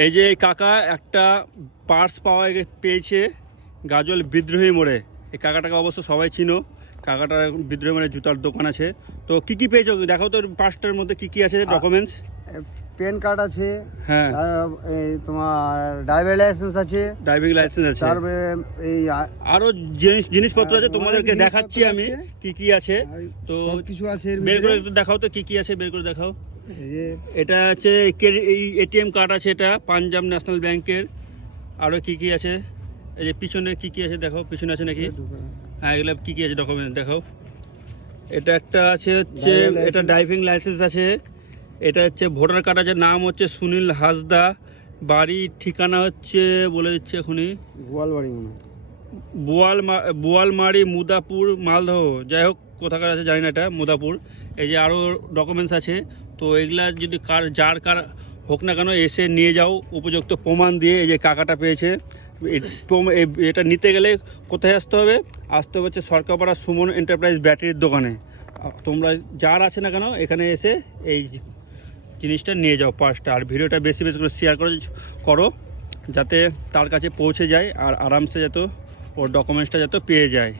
এই যে কাকা একটা পার্স পেয়েছে গাজল বিদ্রোহী মোড়ে। এই কাকাটাকে অবশ্য সবাই চিনো। কাকাটার বিদ্রোহী মোড়ে জুতার দোকান আছে। তো কি কি পেয়েছো দেখো তো, পার্সটার মধ্যে কি কি আছে ডকুমেন্টস? পেন কার্ড আছে, হ্যাঁ, এই তোমার ড্রাইভিং লাইসেন্স আছে, ড্রাইভিং লাইসেন্স আছে, তারপরে এই আরো জিনিসপত্র আছে, তোমাদেরকে দেখাচ্ছি আমি কি কি আছে। তো কিছু আছে, বের করে একটু দেখাও তো কি কি আছে, বের করে দেখাও। এটা হচ্ছে এই এটিএম কার্ড আছে, এটা পাঞ্জাব ন্যাশনাল ব্যাংকের। আরও কি কি আছে, এই যে পিছনে কি কি আছে দেখো, পিছনে আছে নাকি? হ্যাঁ, এগুলো কি কি আছে ডকুমেন্ট দেখাও। এটা একটা আছে হচ্ছে, এটা ড্রাইভিং লাইসেন্স আছে। এটা হচ্ছে ভোটার কার্ড আছে, নাম হচ্ছে সুনীল হাসদা, বাড়ি ঠিকানা হচ্ছে বলে দিচ্ছে এখনই, গোয়ালবাড়ি মনে হয়, বোয়ালমারি মুদাপুর মালদহ, যাই হোক কোথাকার আছে জানি না, এটা মুদাপুর। এই যে আরও ডকুমেন্টস আছে। তো এগুলা যদি যার হোক না কেন এসে নিয়ে যাও উপযুক্ত প্রমাণ দিয়ে। এই যে কাকাটা পেয়েছে, এটা নিতে গেলে কোথায় আসতে হবে? আসতে হচ্ছে সরকারপাড়া সুমন এন্টারপ্রাইজ ব্যাটারির দোকানে। তোমরা যার আছে না কেন এখানে এসে এই জিনিসটা নিয়ে যাও, পার্সটা। আর ভিডিওটা বেশি বেশি করে শেয়ার করো যাতে তার কাছে পৌঁছে যায় আর আরামসে যাতে ওর ডকুমেন্টসটা যাতে পেয়ে যায়।